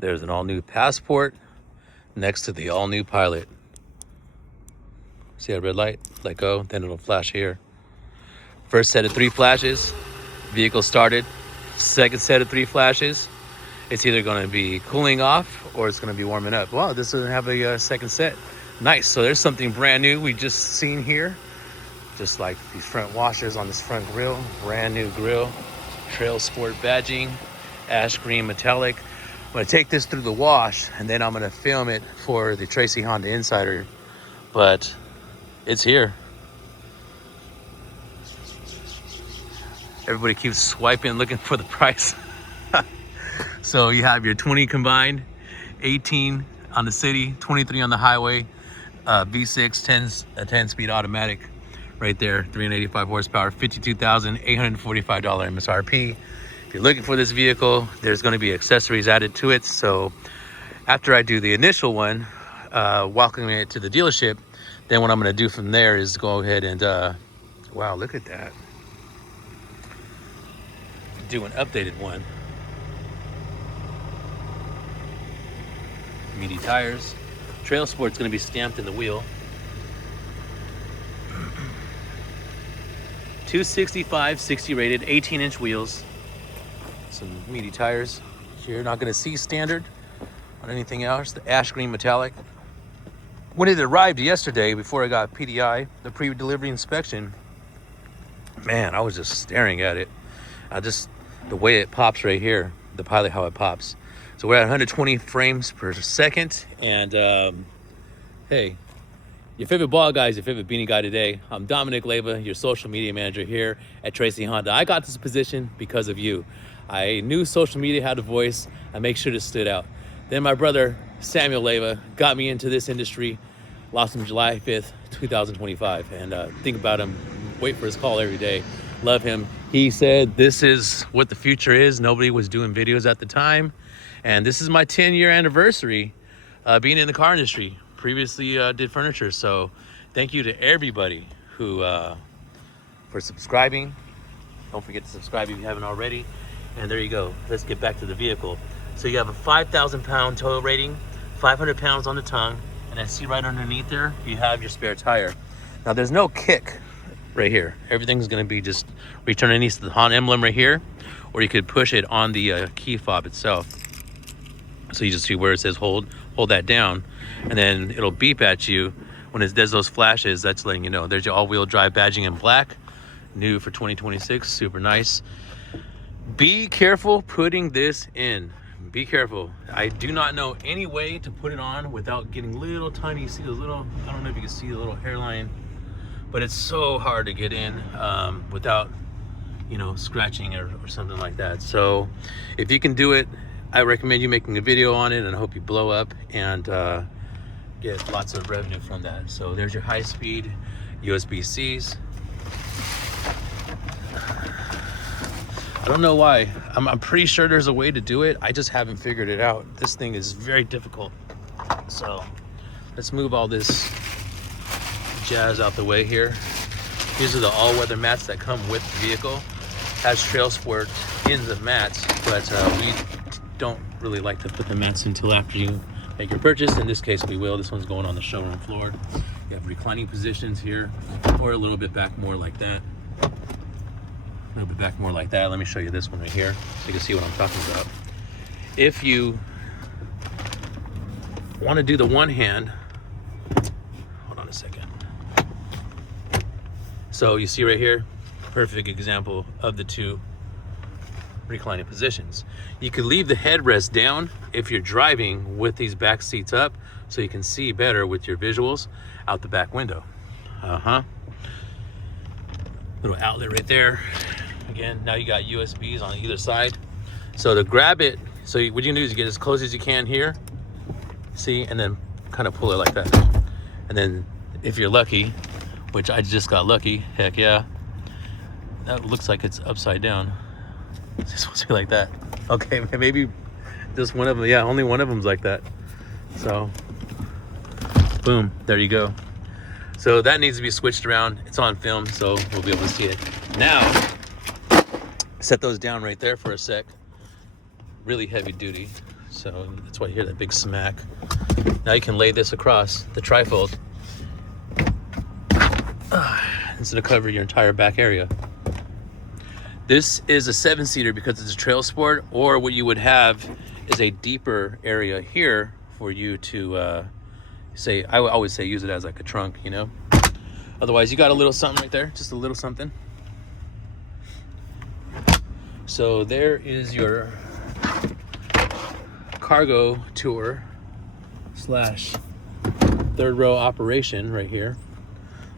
There's an all-new Passport next to the all-new Pilot. See that red light? Let go, then it'll flash here. First set of 3 flashes, vehicle started. Second set of 3 flashes, it's either going to be cooling off or it's going to be warming up. Wow, this doesn't have a second set. Nice. So there's something brand new we just seen here. Just like these front washers on this front grill. Brand new grill. TRAiLSPORT badging. Ash green metallic. I'm going to take this through the wash and then I'm going to film it for the Tracy Honda Insider. But it's here. Everybody keeps swiping looking for the price. So you have your 20 combined, 18 on the city, 23 on the highway, V6 10-speed automatic right there, 385 horsepower, $52,845 MSRP. If you're looking for this vehicle, there's going to be accessories added to it. So after I do the initial one, welcoming it to the dealership, then what I'm going to do from there is go ahead and wow, look at that, do an updated one. Meaty tires. TRAiLSPORT's going to be stamped in the wheel. 265 60 rated, 18-inch wheels. Some meaty tires. So you're not going to see standard on anything else. The ash green metallic. When it arrived yesterday, before I got PDI, the pre-delivery inspection, man, I was just staring at it. The way it pops right here, the Pilot, how it pops. So we're at 120 frames per second. And hey, your favorite ball guy is your favorite beanie guy today. I'm Dominic Leyva, your social media manager here at Tracy Honda. I got this position because of you. I knew social media had a voice. I make sure it stood out. Then my brother, Samuel Leyva, got me into this industry. Lost him July 5th, 2025. And think about him, wait for his call every day. Love him. He said, this is what the future is. Nobody was doing videos at the time. And this is my 10-year anniversary being in the car industry. Previously did furniture. So thank you to everybody who for subscribing. Don't forget to subscribe if you haven't already. And there you go. Let's get back to the vehicle. So you have a 5,000 pound tow rating, 500 pounds on the tongue. And I see right underneath there, you have your spare tire. Now there's no kick right here. Everything's gonna be just return underneath the Honda emblem right here, or you could push it on the key fob itself. So you just see where it says hold that down, and then it'll beep at you when it does those flashes. That's letting you know. There's your all-wheel drive badging in black, new for 2026, super nice. Be careful putting this in. Be careful. I do not know any way to put it on without getting little tiny, see those little, I don't know if you can see the little hairline, but it's so hard to get in without, you know, scratching or something like that. So if you can do it, I recommend you making a video on it, and I hope you blow up and get lots of revenue from that. So there's your high-speed USB-Cs. I don't know why. I'm pretty sure there's a way to do it. I just haven't figured it out. This thing is very difficult. So let's move all this jazz out the way here. These are the all-weather mats that come with the vehicle. Has TRAiLSPORT in the mats, but we don't really like to put the mats until after you make your purchase. In this case, we will. This one's going on the showroom floor. You have reclining positions here, or a little bit back more like that. A little bit back more like that. Let me show you this one right here so you can see what I'm talking about. If you want to do the one hand, hold on a second. So you see right here, perfect example of the two reclining positions. You could leave the headrest down if you're driving with these back seats up, so you can see better with your visuals out the back window. Little outlet right there. Again, now you got USBs on either side. So to grab it, so what you can do is you get as close as you can here, see, and then kind of pull it like that. And then if you're lucky, which I just got lucky, heck yeah, that looks like it's upside down. It's supposed to be like that. Okay, maybe just one of them. Yeah, only one of them's like that. So, boom, there you go. So that needs to be switched around. It's on film, so we'll be able to see it. Now, set those down right there for a sec. Really heavy duty. So that's why you hear that big smack. Now you can lay this across the trifold instead of cover your entire back area. This is a 7-seater because it's a trail sport, or what you would have is a deeper area here for you to say, I would always say use it as like a trunk, you know? Otherwise, you got a little something right there, just a little something. So there is your cargo tour slash third row operation right here.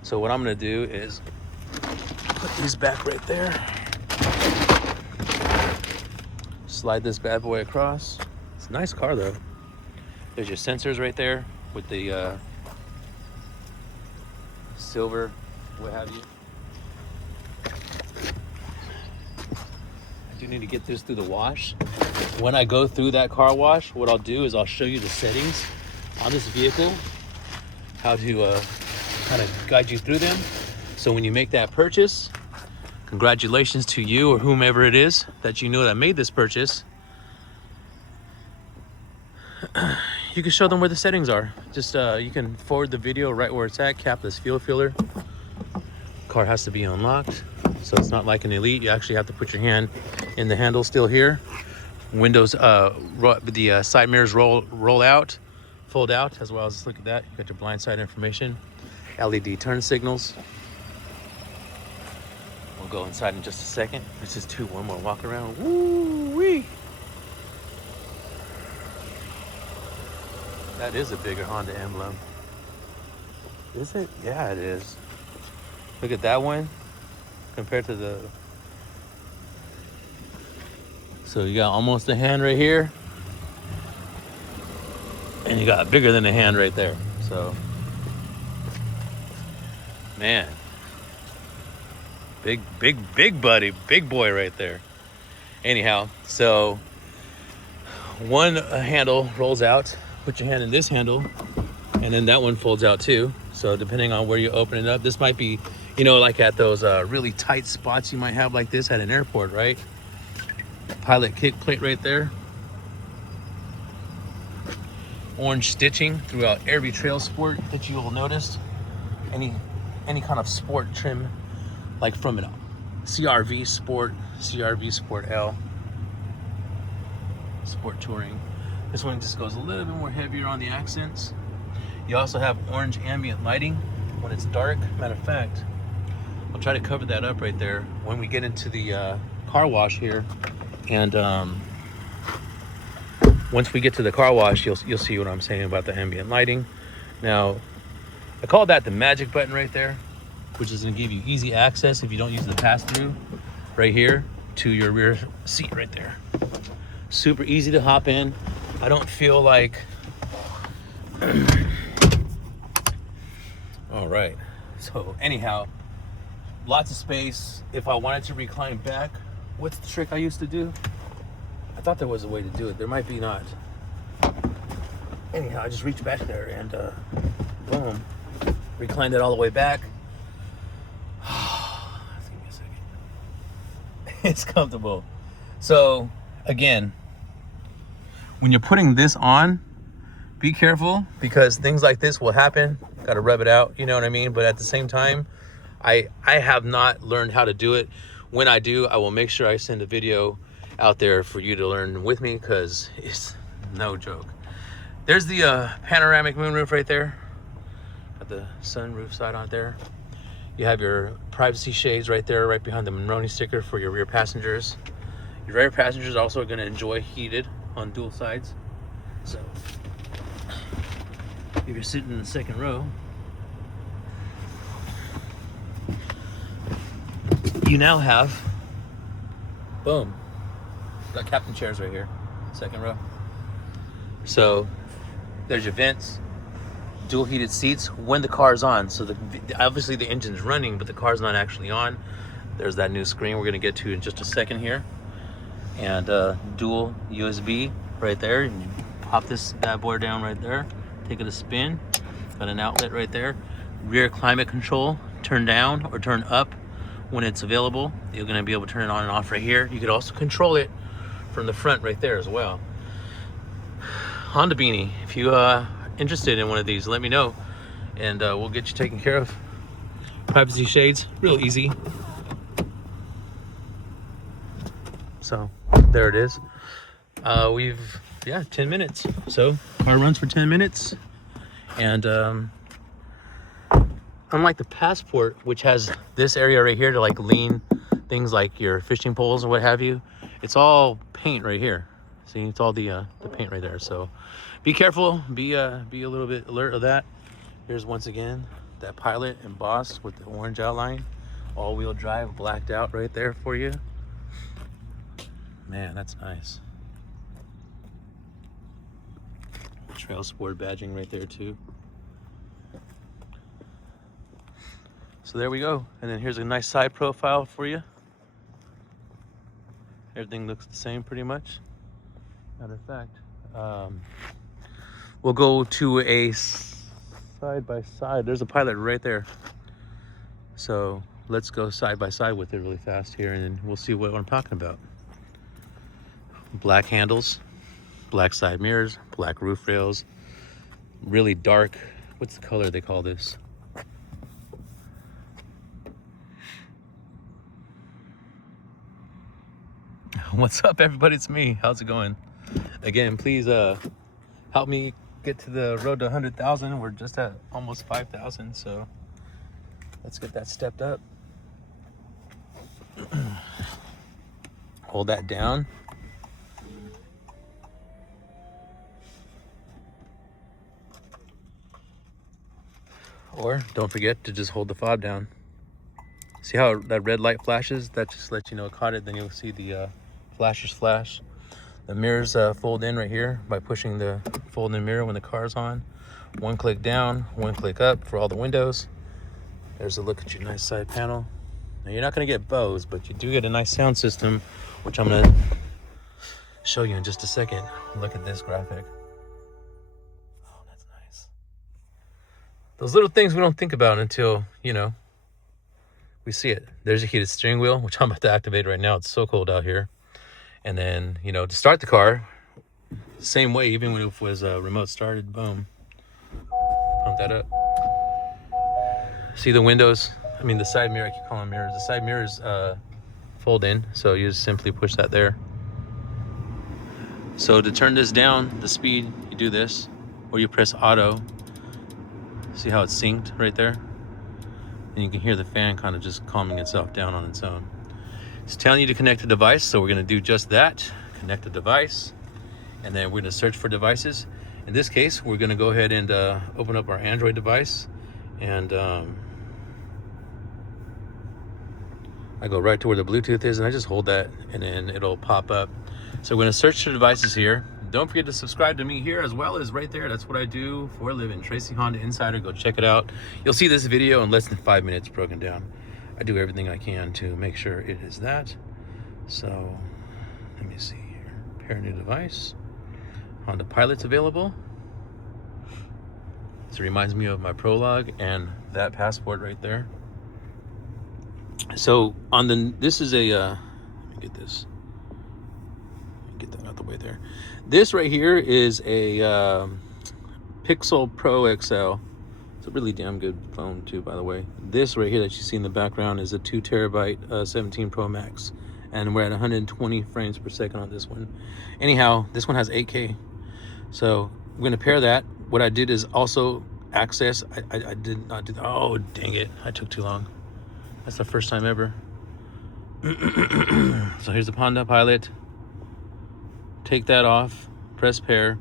So what I'm gonna do is put these back right there. Slide this bad boy across. It's a nice car though. There's your sensors right there with the silver, what have you. I do need to get this through the wash. When I go through that car wash, what I'll do is I'll show you the settings on this vehicle, how to kind of guide you through them. So when you make that purchase, congratulations to you or whomever it is that you know that made this purchase. You can show them where the settings are. Just you can forward the video right where it's at, capless fuel filler. Car has to be unlocked, so it's not like an Elite. You actually have to put your hand in the handle still here. Windows, the side mirrors roll out, fold out, as well as look at that. You got your blind side information, LED turn signals. We'll go inside in just a second. Let's just do one more walk around. Woo-wee! That is a bigger Honda emblem. Is it? Yeah, it is. Look at that one compared to the... So you got almost a hand right here. And you got bigger than a hand right there. So, man. Big buddy, big boy right there. Anyhow, so one handle rolls out. Put your hand in this handle, and then that one folds out too. So depending on where you open it up, this might be, you know, like at those really tight spots you might have like this at an airport, right? Pilot kick plate right there. Orange stitching throughout every trail sport that you will notice. Any kind of sport trim, like from an CRV Sport, CRV Sport L, Sport Touring. This one just goes a little bit more heavier on the accents. You also have orange ambient lighting when it's dark. Matter of fact, I'll try to cover that up right there when we get into the car wash here. And once we get to the car wash, you'll see what I'm saying about the ambient lighting. Now, I call that the magic button right there, which is gonna give you easy access if you don't use the pass-through right here to your rear seat right there. Super easy to hop in. I don't feel like... All right, so anyhow, lots of space. If I wanted to recline back, what's the trick I used to do? I thought there was a way to do it. There might be not. Anyhow, I just reach back there and boom, reclined it all the way back. Give me a second. It's comfortable. So again, when you're putting this on, be careful because things like this will happen. Got to rub it out, you know what I mean? But at the same time, I have not learned how to do it. When I do, I will make sure I send a video out there for you to learn with me because it's no joke. There's the panoramic moonroof right there. Got the sunroof side on there. You have your privacy shades right there, right behind the Monroney sticker for your rear passengers. Your rear passengers also are going to enjoy heated on dual sides. So if you're sitting in the second row, you now have, boom, got captain chairs right here, second row. So there's your vents, dual heated seats when the car's on. So obviously the engine's running, but the car's not actually on. There's that new screen we're gonna get to in just a second here. And dual USB right there. And you pop this bad boy down right there, take it a spin. Got an outlet right there. Rear climate control, turn down or turn up when it's available. You're gonna be able to turn it on and off right here. You could also control it from the front right there as well. Honda beanie. If you interested in one of these, let me know, and we'll get you taken care of. Privacy shades, real easy. So there it is. We've 10 minutes. So car runs for 10 minutes, and unlike the Passport, which has this area right here to like lean things like your fishing poles or what have you, it's all paint right here. See, it's all the paint right there. So be careful, be a little bit alert of that. Here's once again that Pilot embossed with the orange outline, all-wheel drive blacked out right there for you. Man, that's nice. TRAiLSPORT badging right there too. So there we go. And then here's a nice side profile for you. Everything looks the same pretty much. Matter of fact, we'll go to a side by side. There's a Pilot right there. So let's go side by side with it really fast here, and then we'll see what I'm talking about. Black handles, black side mirrors, black roof rails, really dark. What's the color they call this? What's up, everybody? It's me. How's it going? Again, please help me get to the road to 100,000. We're just at almost 5,000, so let's get that stepped up. Hold that down. Or don't forget to just hold the fob down. See how that red light flashes? That just lets you know it caught it. Then you'll see the flashers flash. The mirrors fold in right here by pushing the fold in mirror when the car's on. One click down, one click up for all the windows. There's a look at your nice side panel. Now you're not gonna get Bose, but you do get a nice sound system, which I'm gonna show you in just a second. Look at this graphic. Oh, that's nice. Those little things we don't think about until, you know, we see it. There's a heated steering wheel, which I'm about to activate right now. It's so cold out here. And then, you know, to start the car, same way, even when it was remote started, boom. Pump that up. See the windows? I mean, the side mirror, I keep calling them mirrors. The side mirrors fold in, so you just simply push that there. So to turn this down, the speed, you do this, or you press auto. See how it's synced right there? And you can hear the fan kind of just calming itself down on its own. It's telling you to connect a device, so we're gonna do just that. Connect a device, and then we're gonna search for devices. In this case, we're gonna go ahead and open up our Android device, and I go right to where the Bluetooth is, and I just hold that, and then it'll pop up. So we're gonna search for devices here. Don't forget to subscribe to me here as well as right there. That's what I do for a living. Tracy Honda Insider, go check it out. You'll see this video in less than 5 minutes broken down. I do everything I can to make sure it is that. So let me see here. Pair new device. Honda Pilot's available. This reminds me of my Prologue and that Passport right there. So on the, this is a, let me get this. Get that out the way there. This right here is a Pixel Pro XL. It's a really damn good phone too, by the way. This right here that you see in the background is a 2 terabyte 17 Pro Max, and we're at 120 frames per second on this one. Anyhow, this one has 8K, so we're gonna pair that. What I did is also access. I did not do that. Oh dang it! I took too long. That's the first time ever. So here's the Honda Pilot. Take that off, press pair,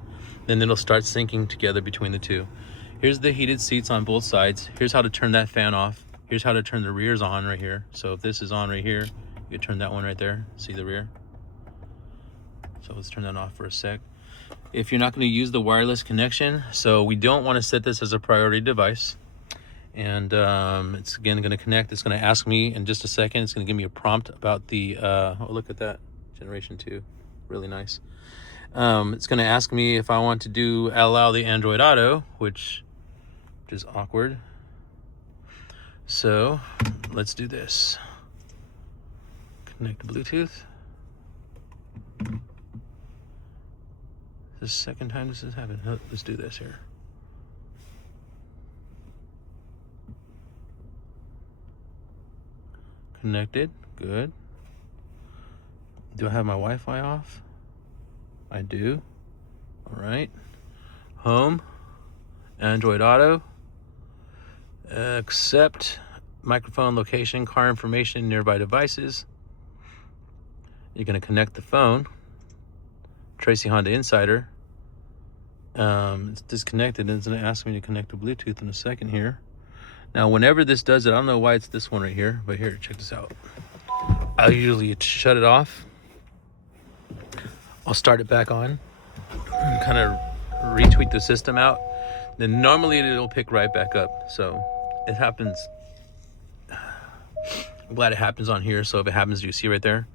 then it'll start syncing together between the two. Here's the heated seats on both sides. Here's how to turn that fan off. Here's how to turn the rears on right here. So if this is on right here, you can turn that one right there. See the rear? So let's turn that off for a sec. If you're not going to use the wireless connection, so we don't want to set this as a priority device. And it's again going to connect. It's going to ask me in just a second. It's going to give me a prompt about the, oh, look at that, Generation 2. Really nice. It's going to ask me if I want to allow the Android Auto, which is awkward. So let's do this. Connect to Bluetooth. the second time this has happened. Let's do this here. Connected, good. Do I have my Wi-Fi off? I do. All right. Home, Android Auto, accept microphone, location, car information, nearby devices. You're gonna connect the phone. Tracy Honda Insider. It's disconnected and it's gonna ask me to connect to Bluetooth in a second here. Now, whenever this does it, I don't know why it's this one right here, but here, check this out. I'll usually shut it off. I'll start it back on, kind of retweak the system out. Then normally it'll pick right back up. So it happens. I'm glad it happens on here. So if it happens, you see right there.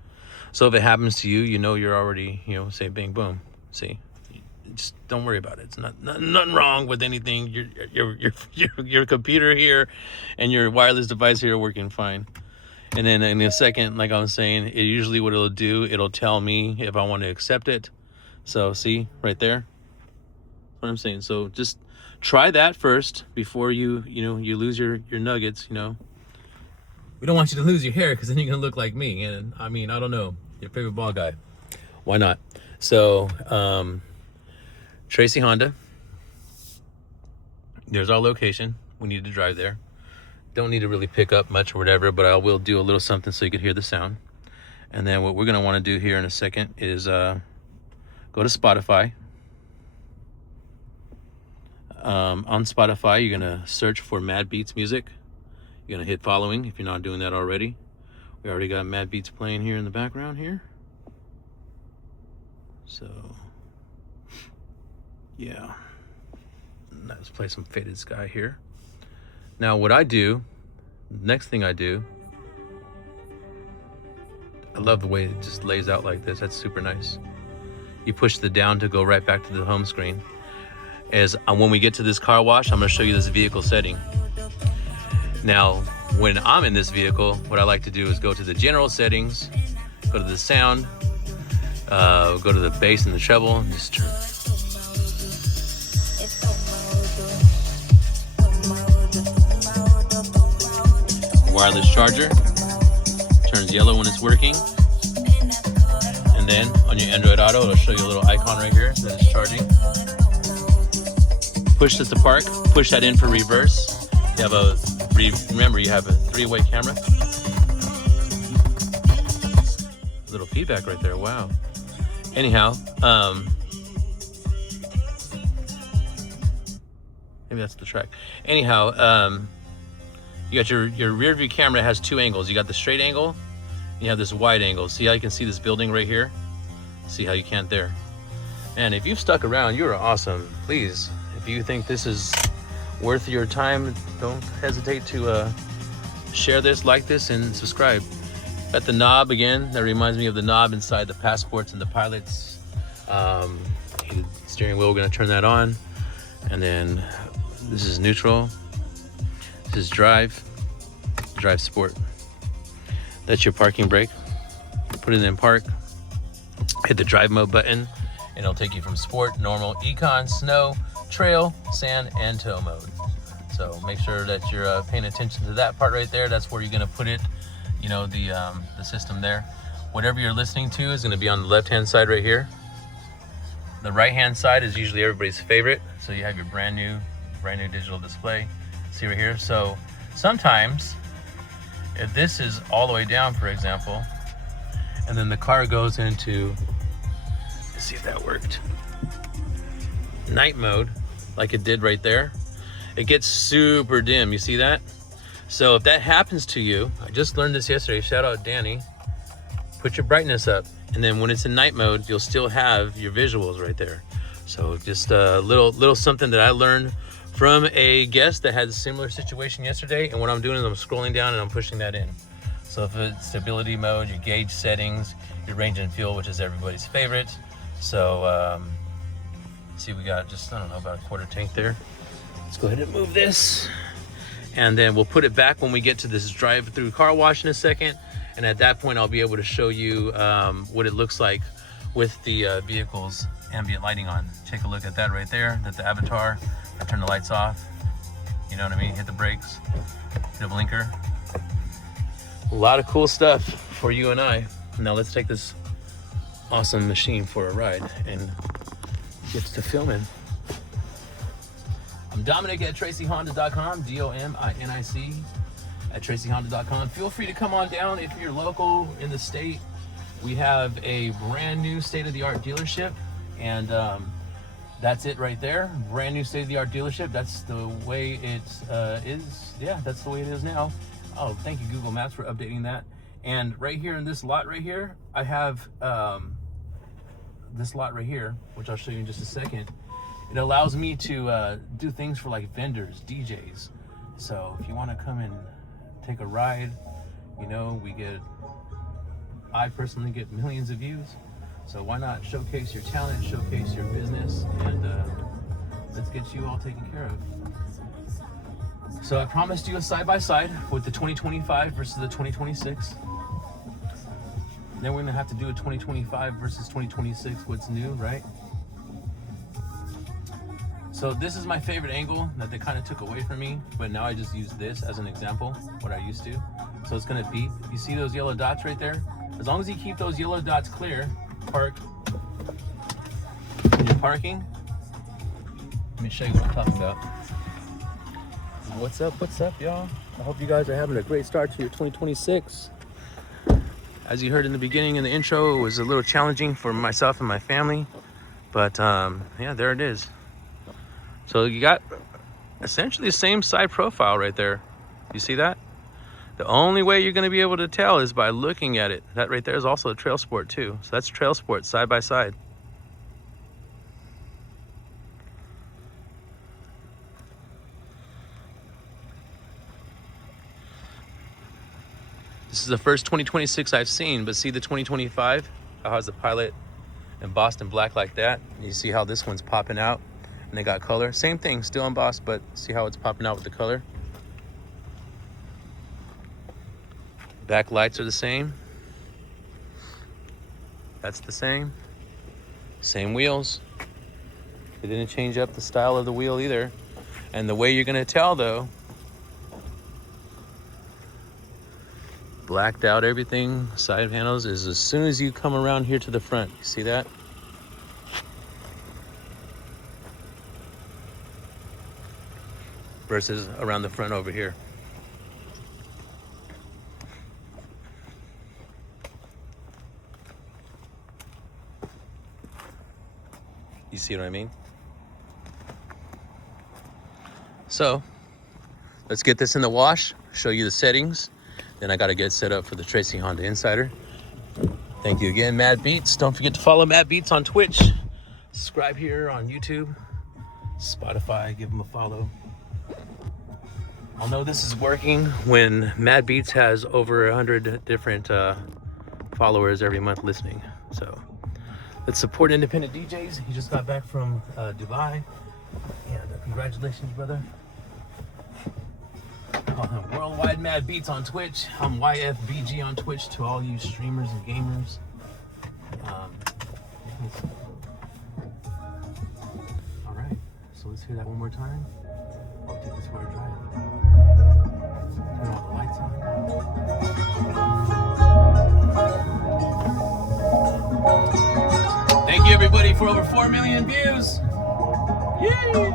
So if it happens to you, you know you're already, say bang boom. See, just don't worry about it. It's nothing wrong with anything. Your computer here and your wireless device here are working fine. And then in a second, like I was saying, it usually what it'll do, it'll tell me if I want to accept it. So see right there, that's what I'm saying. So just try that first before you lose your nuggets. We don't want you to lose your hair because then you're gonna look like me. And I mean, I don't know, your favorite bald guy. Why not? So Tracy Honda. There's our location. We need to drive there. Don't need to really pick up much or whatever, but I will do a little something so you could hear the sound. And then what we're gonna want to do here in a second is go to Spotify. On Spotify, you're gonna search for Mad Beats Music. You're gonna hit following if you're not doing that already. We already got Mad Beats playing here in the background here. So yeah, let's play some Faded Sky here. Now what I do, next thing I do, I love the way it just lays out like this. That's super nice. You push the down to go right back to the home screen. As when we get to this car wash, I'm gonna show you this vehicle setting. Now, when I'm in this vehicle, what I like to do is go to the general settings, go to the sound, go to the bass and the treble, and just turn. Wireless charger turns yellow when it's working, and then on your Android Auto, it'll show you a little icon right here that it's charging. Push this to park, push that in for reverse. You have remember you have a 3-way camera. A little feedback right there, wow. Anyhow, maybe that's the track. Anyhow, you got your rear view camera has 2 angles. You got the straight angle, and you have this wide angle. See how you can see this building right here? See how you can't there. And if you've stuck around, you are awesome. Please, if you think this is worth your time, don't hesitate to share this, like this, and subscribe. Got the knob again. That reminds me of the knob inside the Passports and the Pilots. Steering wheel, we're gonna turn that on. And then this is neutral. This is drive sport. That's your parking brake. Put it in park. Hit the drive mode button, and it'll take you from sport, normal, econ, snow, trail, sand, and tow mode. So make sure that you're paying attention to that part right there. That's where you're gonna put it, the system there. Whatever you're listening to is gonna be on the left-hand side right here. The right-hand side is usually everybody's favorite. So you have your brand new digital display. See right here. So sometimes if this is all the way down, for example, and then the car goes into, let's see if that worked, night mode, like it did right there, it gets super dim. You see that? So if that happens to you, I just learned this yesterday, shout out Danny, put your brightness up, and then when it's in night mode, you'll still have your visuals right there. So just a little something that I learned from a guest that had a similar situation yesterday, and what I'm doing is I'm scrolling down and I'm pushing that in. So if it's stability mode, your gauge settings, your range and fuel, which is everybody's favorite. So see, we got just, I don't know, about a quarter tank there. Let's go ahead and move this, and then we'll put it back when we get to this drive-through car wash in a second. And at that point, I'll be able to show you what it looks like with the vehicles ambient lighting on. Take a look at that right there. That's the avatar. I turn the lights off. You know what I mean? Hit the brakes, hit a blinker. A lot of cool stuff for you and I. Now let's take this awesome machine for a ride and get to filming. I'm Dominic at TRAiCHonda.com, DOMINIC at TRAiCHonda.com. Feel free to come on down if you're local in the state. We have a brand new state-of-the-art dealership, and that's it right there. Brand new state-of-the-art dealership. That's the way it is. Yeah, that's the way it is now. Oh, thank you, Google Maps, for updating that. And right here in this lot right here, I have this lot right here, which I'll show you in just a second. It allows me to do things for like vendors, DJs. So if you want to come and take a ride, you know, I personally get millions of views. So why not showcase your talent, showcase your business, and let's get you all taken care of. So I promised you a side-by-side with the 2025 versus the 2026. Then we're gonna have to do a 2025 versus 2026, what's new, right? So this is my favorite angle that they kind of took away from me, but now I just use this as an example, what I used to. So it's gonna beep. You see those yellow dots right there? As long as you keep those yellow dots clear, park. When you're parking, let me show you what I'm talking about. What's up, y'all? I hope you guys are having a great start to your 2026. As you heard in the beginning in the intro, it was a little challenging for myself and my family, but yeah, there it is. So you got essentially the same side profile right there. You see that? The only way you're going to be able to tell is by looking at it. That right there is also a TRAiLSPORT too. So that's TRAiLSPORT side by side. This is the first 2026 I've seen, but see the 2025? How has the Pilot embossed in black like that? You see how this one's popping out and they got color? Same thing, still embossed, but see how it's popping out with the color? Back lights are the same. That's the same. Same wheels. They didn't change up the style of the wheel either. And the way you're gonna tell though, blacked out everything, side panels, is as soon as you come around here to the front. You see that? Versus around the front over here. You see what I mean? So let's get this in the wash, show you the settings. Then I got to get set up for the Tracing Honda Insider. Thank you again, Mad Beats. Don't forget to follow Mad Beats on Twitch. Subscribe here on YouTube, Spotify, give them a follow. I'll know this is working when Mad Beats has over 100 different followers every month listening. So let's support independent DJs. He just got back from Dubai. And congratulations, brother. Worldwide Mad Beats on Twitch. I'm YFBG on Twitch to all you streamers and gamers. All right, so let's hear that one more time. I'll take this for a drive. Turn all the lights on. Thank you everybody for over 4 million views. Yay!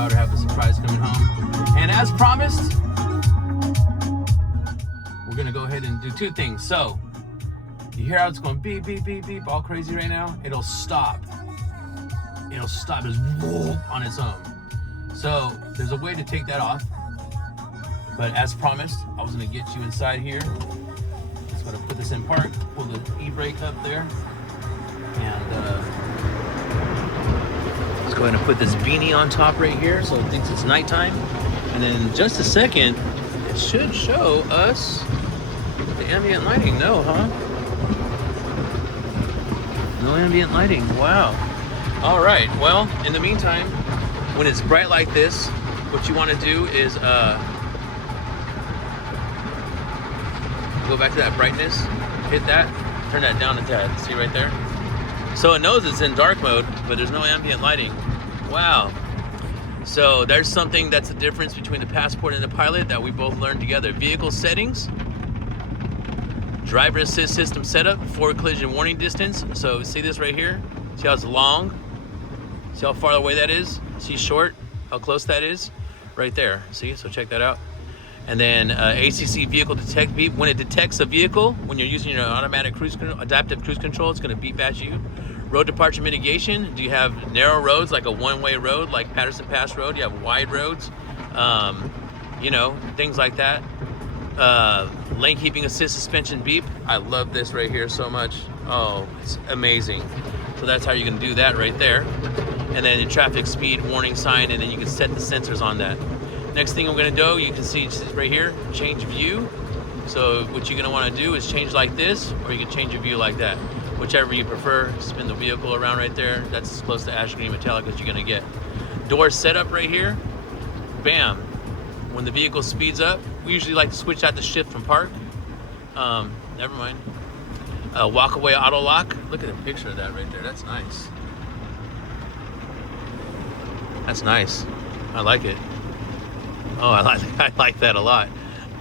daughter have a surprise coming home. And as promised, we're gonna go ahead and do two things. So, you hear how it's going beep, beep, beep, beep, all crazy right now? It'll stop. It'll stop, just whoop on its own. So, there's a way to take that off. But as promised, I was gonna get you inside here. Just gonna put this in park, pull the e-brake up there, and let's go ahead and put this beanie on top right here so it thinks it's nighttime. And then in just a second, it should show us the ambient lighting. No, huh? No ambient lighting. Wow. All right. Well, in the meantime, when it's bright like this, what you want to do is go back to that brightness, hit that, turn that down a tad. See right there? So it knows it's in dark mode, but there's no ambient lighting. Wow. So there's something that's the difference between the Passport and the Pilot that we both learned together. Vehicle settings, driver assist system setup, forward collision warning distance. So see this right here? See how it's long? See how far away that is? See short, how close that is? Right there, see? So check that out. And then ACC vehicle detect beep. When it detects a vehicle, when you're using your automatic cruise control, adaptive cruise control, it's gonna beep at you. Road departure mitigation. Do you have narrow roads like a one-way road, like Patterson Pass Road? You have wide roads, you know, things like that. Lane keeping assist suspension beep. I love this right here so much. Oh, it's amazing. So that's how you're gonna do that right there. And then the traffic speed warning sign, and then you can set the sensors on that. Next thing I'm gonna do, you can see right here, change view. So what you're gonna wanna do is change like this, or you can change your view like that. Whichever you prefer, spin the vehicle around right there. That's as close to ash green metallic as you're gonna get. Door setup right here, bam. When the vehicle speeds up, we usually like to switch out the shift from park. Never mind. Walk away auto lock. Look at the picture of that right there, that's nice. That's nice, I like it. Oh, I like that a lot.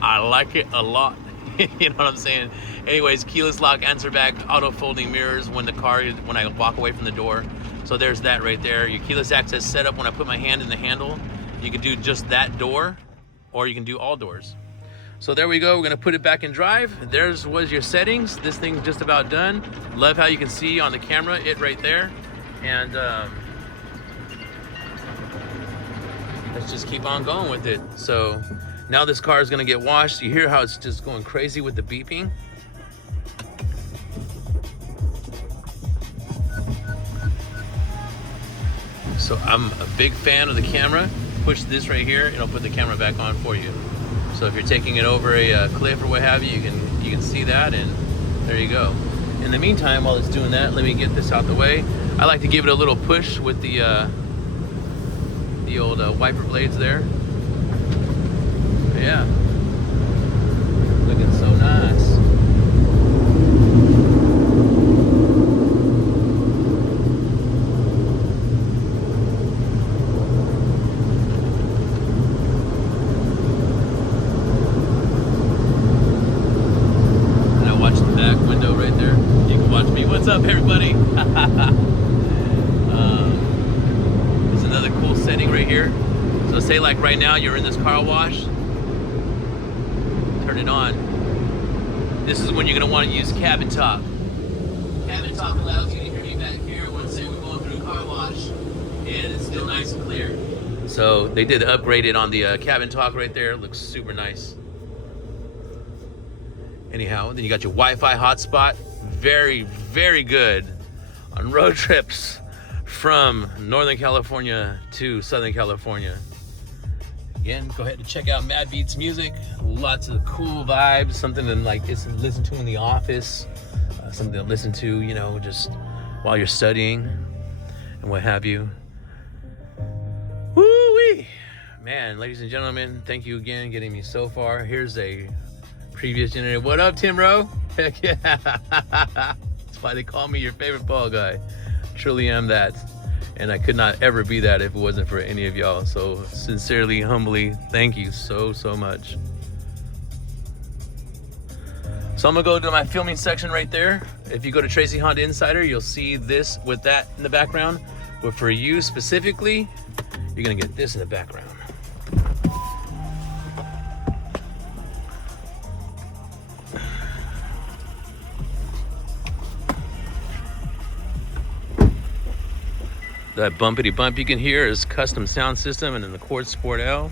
I like it a lot. You know what I'm saying? Anyways, keyless lock, answer back, auto folding mirrors when I walk away from the door. So there's that right there. Your keyless access setup, when I put my hand in the handle, you can do just that door, or you can do all doors. So there we go, we're gonna put it back in drive. There's was your settings. This thing's just about done. Love how you can see on the camera, it right there. And let's just keep on going with it. So now this car is gonna get washed. You hear how it's just going crazy with the beeping? So I'm a big fan of the camera. Push this right here, it'll put the camera back on for you. So if you're taking it over a cliff or what have you, you can see that, and there you go. In the meantime, while it's doing that, let me get this out the way. I like to give it a little push with the old wiper blades there. Yeah, looking so nice. And I watch the back window right there. You can watch me. What's up, everybody? There's another cool setting right here. So say like right now you're in this car wash. Turn it on. This is when you're gonna want to use cabin talk. Cabin talk allows you to hear me back here when say we're going through a car wash and it's still nice and clear. So they did upgrade it on the cabin talk right there. It looks super nice. Anyhow, then you got your Wi-Fi hotspot. Very, very good on road trips from Northern California to Southern California. Again, go ahead and check out Mad Beats music. Lots of cool vibes, something to like listen to in the office, something to listen to, you know, just while you're studying and what have you. Woo-wee! Man, ladies and gentlemen, thank you again getting me so far. Here's a previous generator. What up, Tim Rowe? Heck yeah! That's why they call me your favorite ball guy. Truly am that. And I could not ever be that if it wasn't for any of y'all. So sincerely, humbly, thank you so, so much. So I'm gonna go to my filming section right there. If you go to Tracy Honda Insider, you'll see this with that in the background. But for you specifically, you're gonna get this in the background. That bumpity bump you can hear is custom sound system, and then the Quad Sport L.